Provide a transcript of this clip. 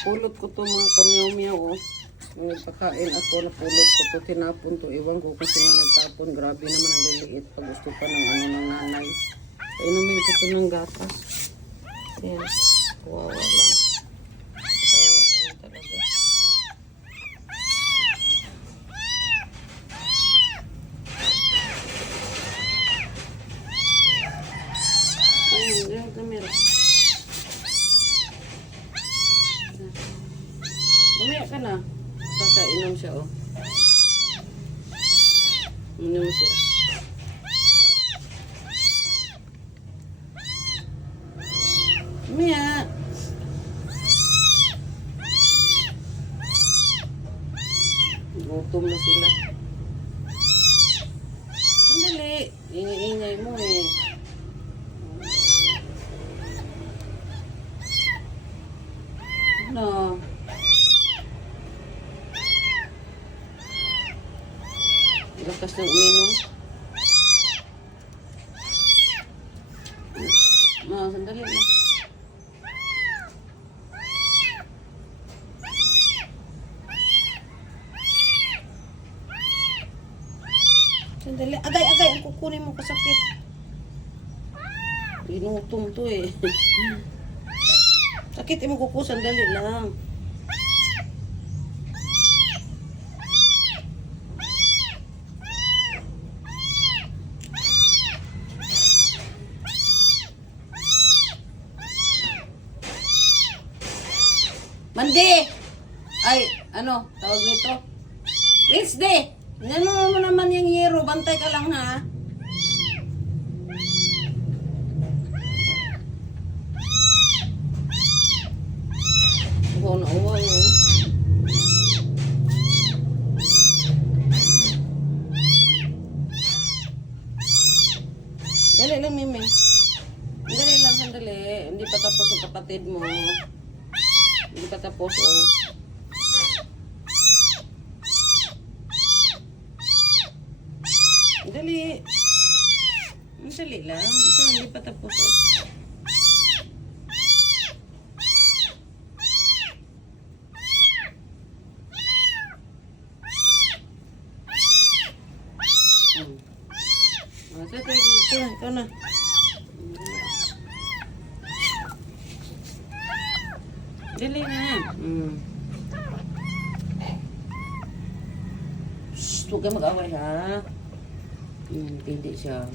Pulot ko to mga kamyaw-myaw, oh. Nagpakain ako, napulot ko to, tinapon to. Iwan ko kung sino nagtapon. Grabe naman ang liliit pag gusto pa ng ano ng nanay. Inumin ko to ng gatas. Yan. Kawawa lang. Kawawa lang talaga. Ayan, kamera. Mamaya ka na. Basta inom siya, oh. Inom siya. Mamaya. Gutom na sila. Sandali. Ingay-ingay mo, eh. Ano? Lakas ng uminom. Sandali na. Sandali. Agay-agay. Ang kukunin mo kasakit. Inutom to eh. Sakit mo kuko. Sandali lang. Monday! Ay, ano? Tawag nito? Wednesday! Ano mo naman yung yero? Bantay ka lang ha? Uhaw na uhaw yun. Dali lang, Mimi. Dali lang, sandali. Hindi pa tapos yung kapatid mo. Hindi pa tapos, oh. Dali. Dali lang. Ito, hindi pa tapos, oh. Ito na. Dali na. Shhh, huwag ka mag-away ha. Hindi siya.